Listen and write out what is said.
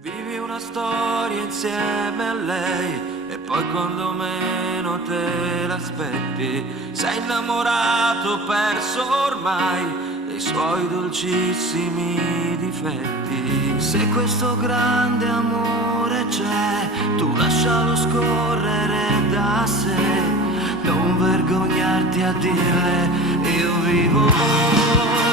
Vivi una storia insieme a lei e poi quando meno te l'aspetti sei innamorato, perso ormai dei suoi dolcissimi difetti. Se questo grande amore c'è, tu lascialo scorrere da sé, non vergognarti a dirle io vivo